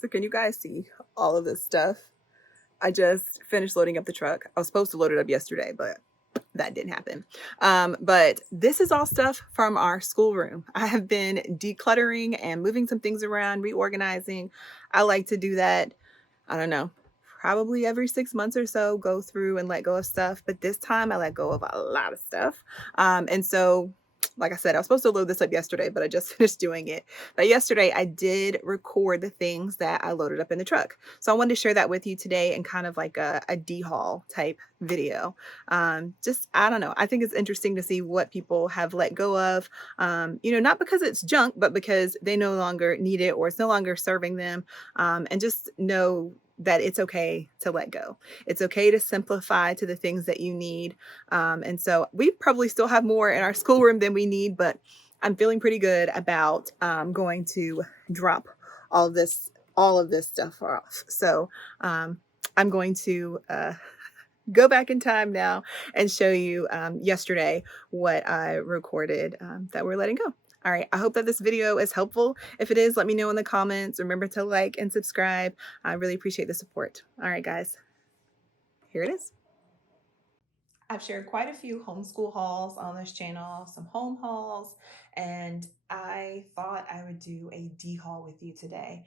So can you guys see all of this stuff? I just finished loading up the truck. I was supposed to load it up yesterday, but that didn't happen. But this is all stuff from our schoolroom. I have been decluttering and moving some things around, reorganizing. I like to do that. I don't know, probably every 6 months or so, go through and let go of stuff. But this time I let go of a lot of stuff. And so, like I said, I was supposed to load this up yesterday, but I just finished doing it. But yesterday I did record the things that I loaded up in the truck. So I wanted to share that with you today in kind of like a dehaul type video. Just, I don't know. I think it's interesting to see what people have let go of, not because it's junk, but because they no longer need it or it's no longer serving them. And just know that it's okay to let go. It's okay to simplify to the things that you need. And so we probably still have more in our schoolroom than we need, but I'm feeling pretty good about going to drop all of this stuff off. So I'm going to go back in time now and show you yesterday what I recorded that we're letting go. All right, I hope that this video is helpful. If it is, let me know in the comments. Remember to like and subscribe. I really appreciate the support. All right, guys, here it is. I've shared quite a few homeschool hauls on this channel, some home hauls, and I thought I would do a haul with you today.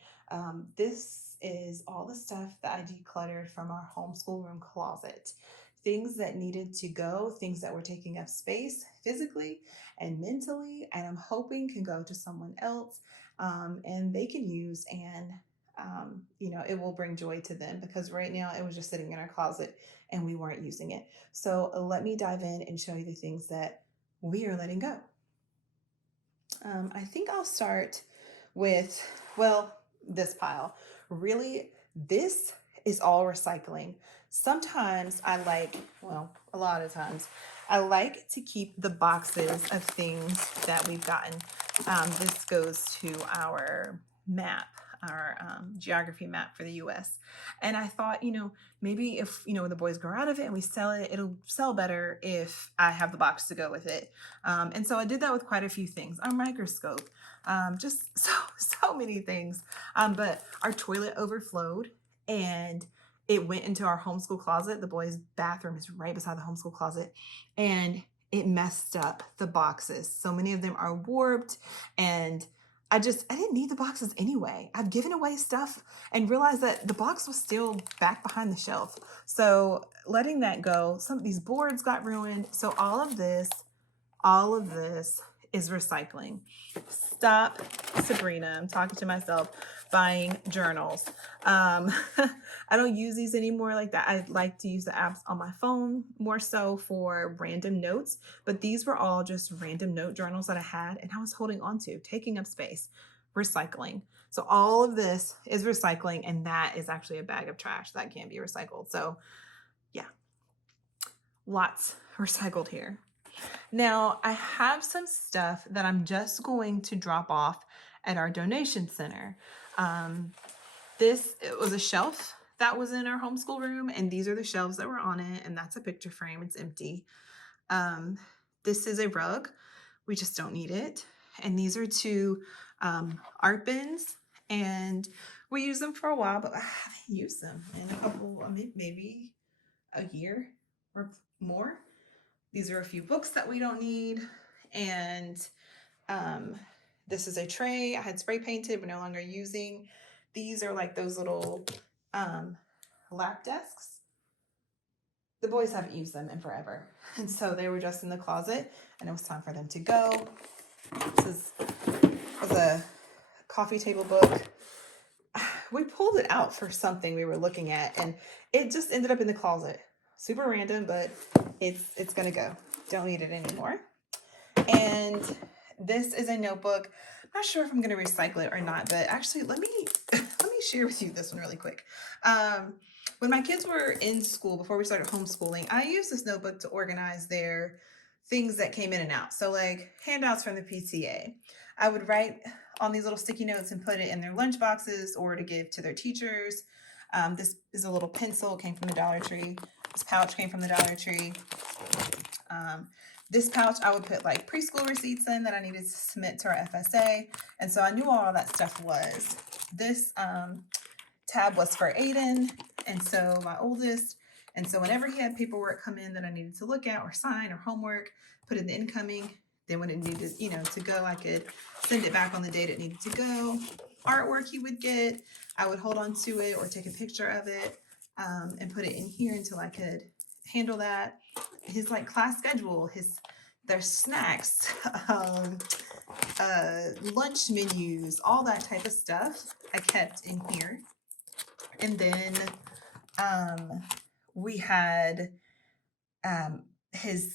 This is all the stuff that I decluttered from our homeschool room closet. Things that needed to go, things that were taking up space physically and mentally, and I'm hoping can go to someone else and they can use and it will bring joy to them because right now it was just sitting in our closet and we weren't using it. So let me dive in and show you the things that we are letting go. I think I'll start with, this pile. Really, this is all recycling. Sometimes a lot of times, I like to keep the boxes of things that we've gotten. This goes to our map, our geography map for the US. And I thought, maybe if, the boys grow out of it and we sell it, it'll sell better if I have the box to go with it. And so I did that with quite a few things. Our microscope, just so many things. But our toilet overflowed and it went into our homeschool closet. The boys' bathroom is right beside the homeschool closet. And it messed up the boxes. So many of them are warped and I didn't need the boxes anyway. I've given away stuff and realized that the box was still back behind the shelf. So letting that go, some of these boards got ruined. So all of this is recycling. Stop, Sabrina, I'm talking to myself, buying journals. I don't use these anymore like that. I like to use the apps on my phone more so for random notes, but these were all just random note journals that I had and I was holding on to, taking up space, recycling. So all of this is recycling and that is actually a bag of trash that can be recycled. So yeah, lots recycled here. Now, I have some stuff that I'm just going to drop off at our donation center. It was a shelf that was in our homeschool room, and these are the shelves that were on it, and that's a picture frame. It's empty. This is a rug. We just don't need it. And these are two art bins, and we use them for a while, but I haven't used them in a couple, maybe a year or more. These are a few books that we don't need. And this is a tray I had spray painted, but no longer using. These are like those little lap desks. The boys haven't used them in forever. And so they were just in the closet and it was time for them to go. This was a coffee table book. We pulled it out for something we were looking at and it just ended up in the closet. Super random, but it's gonna go. Don't need it anymore. And this is a notebook. I'm not sure if I'm gonna recycle it or not, but actually let me share with you this one really quick. When my kids were in school, before we started homeschooling, I used this notebook to organize their things that came in and out. So like handouts from the PTA. I would write on these little sticky notes and put it in their lunch boxes or to give to their teachers. This is a little pencil, came from the Dollar Tree. This pouch came from the Dollar Tree. This pouch I would put like preschool receipts in that I needed to submit to our FSA. And so I knew all that stuff was. This tab was for Aiden, and so my oldest. And so whenever he had paperwork come in that I needed to look at or sign or homework, put in the incoming. Then when it needed, to go, I could send it back on the date it needed to go. Artwork he would get, I would hold on to it or take a picture of it and put it in here until I could handle that. His like class schedule, their snacks, lunch menus, all that type of stuff I kept in here. And then we had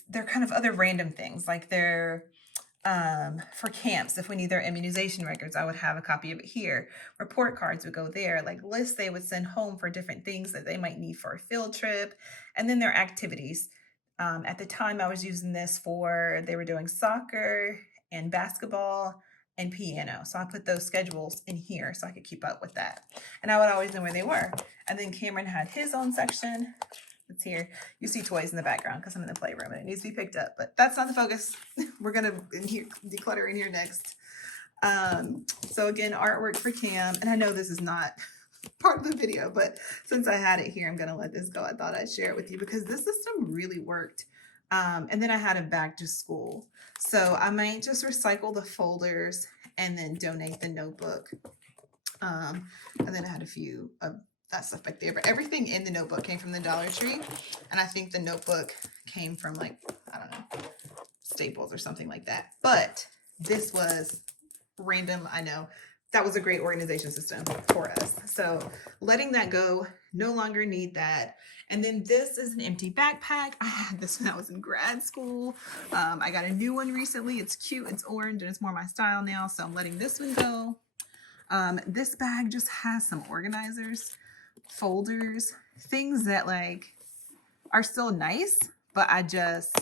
they're kind of other random things, like they're for camps. If we need their immunization records, I would have a copy of it here. Report cards would go there, like lists they would send home for different things that they might need for a field trip. And then their activities. At the time I was using this they were doing soccer and basketball and piano. So I put those schedules in here so I could keep up with that. And I would always know where they were. And then Cameron had his own section. It's here. You see toys in the background because I'm in the playroom and it needs to be picked up, but that's not the focus. We're gonna declutter in here next. So again, artwork for Cam, and I know this is not part of the video, but since I had it here, I'm gonna let this go. I thought I'd share it with you because this system really worked. And then I had it back to school, so I might just recycle the folders and then donate the notebook. And then I had a few of that stuff back there, but everything in the notebook came from the Dollar Tree, and I think the notebook came from like, I don't know, Staples or something like that. But this was random. I know that was a great organization system for us, so letting that go, no longer need that. And then this is an empty backpack. I had this when I was in grad school. I got a new one recently. It's cute, it's orange, and it's more my style now, so I'm letting this one go. This bag just has some organizers, folders, things that like are still nice, but I just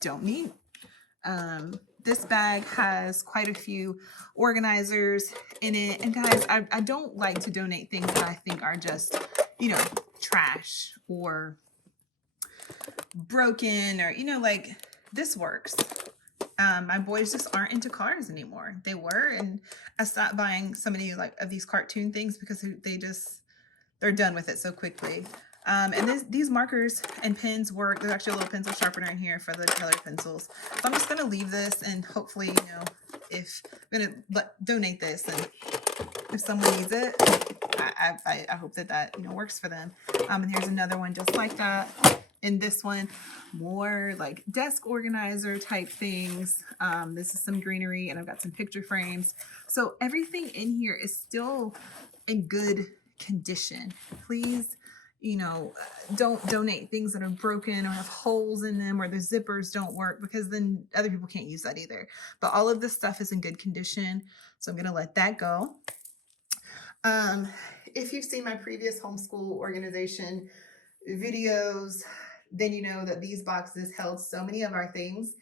don't need. This bag has quite a few organizers in it. And guys, I don't like to donate things that I think are just, trash or broken or, like this works. My boys just aren't into cars anymore. They were, and I stopped buying so many of these cartoon things because they're done with it so quickly. And these markers and pens work. There's actually a little pencil sharpener in here for the colored pencils. So I'm just gonna leave this, and hopefully, if I'm gonna donate this, and if someone needs it, I hope that works for them. And here's another one just like that. And this one, more like desk organizer type things. This is some greenery, and I've got some picture frames. So everything in here is still in good condition. Please, don't donate things that are broken or have holes in them or the zippers don't work, because then other people can't use that either. But all of this stuff is in good condition, so I'm going to let that go. If you've seen my previous homeschool organization videos, then you know that these boxes held so many of our things,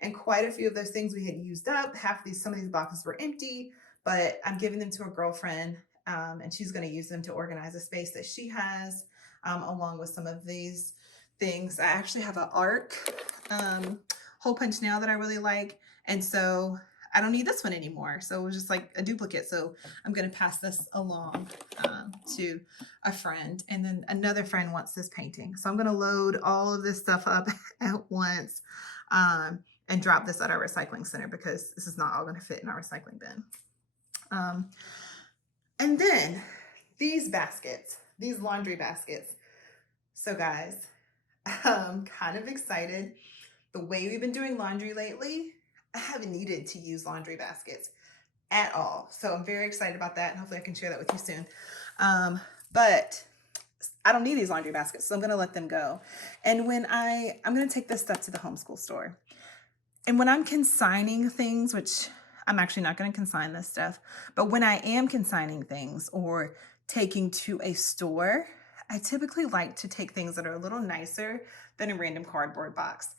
and quite a few of those things we had used up. Some of these boxes were empty, but I'm giving them to a girlfriend, and she's going to use them to organize a space that she has, along with some of these things. I actually have an ARC hole punch now that I really like, and so I don't need this one anymore. So it was just like a duplicate. So I'm going to pass this along to a friend, and then another friend wants this painting. So I'm going to load all of this stuff up at once and drop this at our recycling center, because this is not all going to fit in our recycling bin. And then these baskets, these laundry baskets. So guys, I'm kind of excited. The way we've been doing laundry lately, I haven't needed to use laundry baskets at all. So I'm very excited about that, and hopefully I can share that with you soon. But I don't need these laundry baskets, so I'm going to let them go. And when I'm going to take this stuff to the homeschool store. And when I'm consigning things, which I'm actually not going to consign this stuff, but when I am consigning things or taking to a store, I typically like to take things that are a little nicer than a random cardboard box.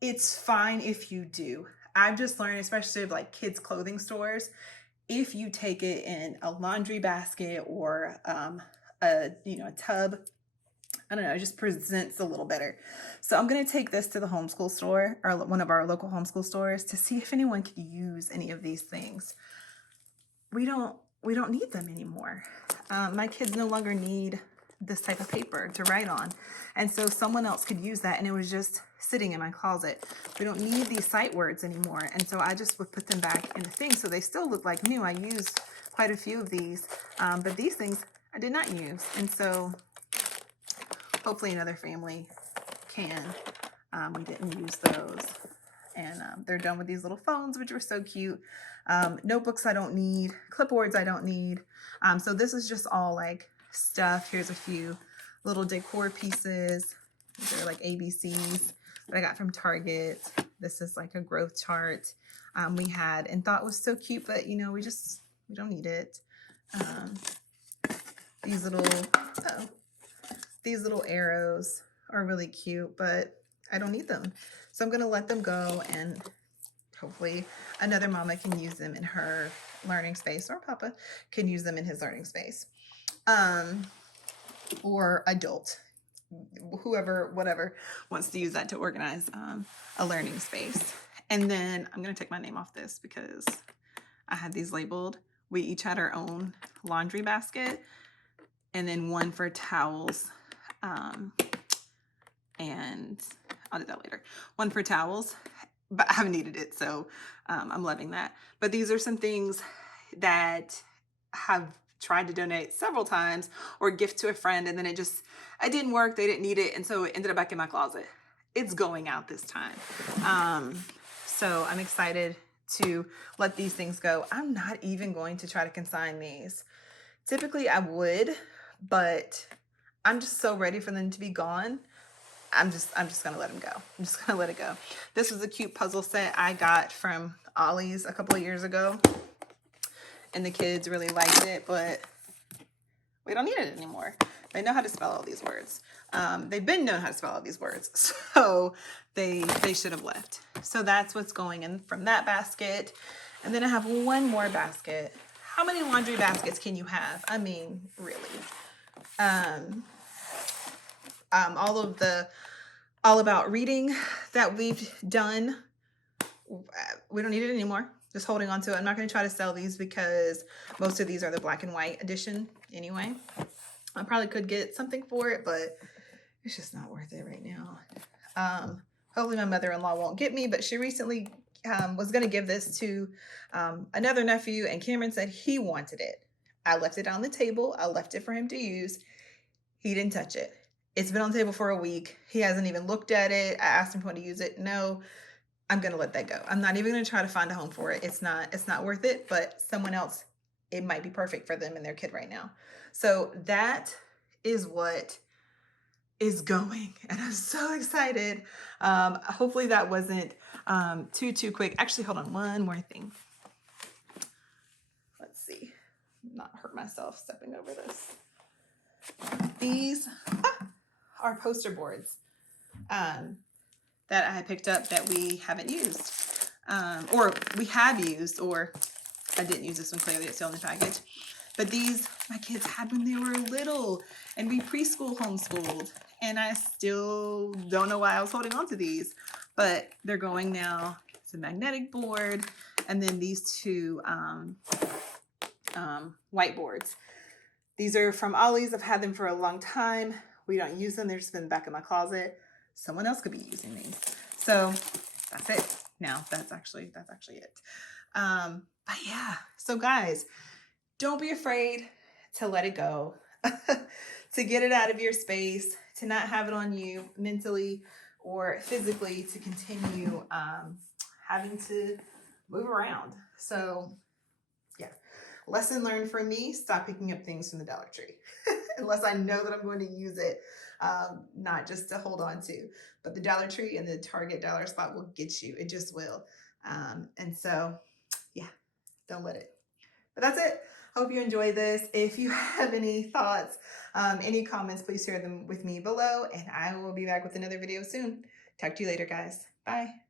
It's fine if you do. I've just learned, especially of like kids' clothing stores, if you take it in a laundry basket or a tub, I don't know, it just presents a little better. So I'm going to take this to the homeschool store, or one of our local homeschool stores, to see if anyone could use any of these things. We don't need them anymore. My kids no longer need this type of paper to write on. And so someone else could use that, and it was just sitting in my closet. We don't need these sight words anymore. And so I just would put them back in the thing so they still look like new. I used quite a few of these, but these things I did not use. And so hopefully another family can. We didn't use those. And they're done with these little phones, which were so cute. Notebooks I don't need. Clipboards I don't need. So this is just all like stuff. Here's a few little decor pieces. These are like ABCs that I got from Target. This is like a growth chart we had and thought was so cute, but you know, we don't need it. These little arrows are really cute, but I don't need them. So I'm going to let them go, and hopefully another mama can use them in her learning space, or Papa can use them in his learning space. Or adult, whoever, whatever wants to use that to organize a learning space. And then I'm going to take my name off this because I had these labeled. We each had our own laundry basket, and then one for towels. And I'll do that later. One for towels, but I haven't needed it, so I'm loving that. But these are some things that have tried to donate several times or gift to a friend, and then it didn't work. They didn't need it, and so it ended up back in my closet. It's going out this time. So I'm excited to let these things go. I'm not even going to try to consign these. Typically I would, but I'm just so ready for them to be gone. I'm just gonna let them go. I'm just gonna let it go. This was a cute puzzle set I got from Ollie's a couple of years ago, and the kids really liked it, but we don't need it anymore. They know how to spell all these words. They've been known how to spell all these words, so they should have left. So that's what's going in from that basket. And then I have one more basket. How many laundry baskets can you have? I mean, really. All about reading that we've done, we don't need it anymore. Just holding on to it. I'm not going to try to sell these because most of these are the black and white edition anyway. I probably could get something for it, but it's just not worth it right now. Hopefully my mother-in-law won't get me, but she recently was going to give this to another nephew, and Cameron said he wanted it. I left it on the table. I left it for him to use. He didn't touch it. It's been on the table for a week. He hasn't even looked at it. I asked him if he wanted to use it. No, I'm going to let that go. I'm not even going to try to find a home for it. It's not worth it, but someone else, it might be perfect for them and their kid right now. So that is what is going, and I'm so excited. Hopefully that wasn't too quick. Actually, hold on, one more thing. Let's see, not hurt myself stepping over this. These are poster boards that I had picked up that we haven't used, or we have used, or I didn't use this one, clearly it's still in the package. But these my kids had when they were little, and we preschool homeschooled, and I still don't know why I was holding on to these, but they're going now. It's a magnetic board, and then these two whiteboards. These are from Ollie's. I've had them for a long time. We don't use them. They're just been back in my closet. Someone else could be using these. So that's it. Now that's actually it. But yeah, so guys, don't be afraid to let it go, to get it out of your space, to not have it on you mentally or physically, to continue having to move around. So yeah, lesson learned from me, stop picking up things from the Dollar Tree unless I know that I'm going to use it, not just to hold on to. But the Dollar Tree and the Target dollar spot will get you. It just will. And so yeah, don't let it. But that's it. Hope you enjoy this. If you have any thoughts, any comments, please share them with me below, and I will be back with another video soon. Talk to you later, guys. Bye.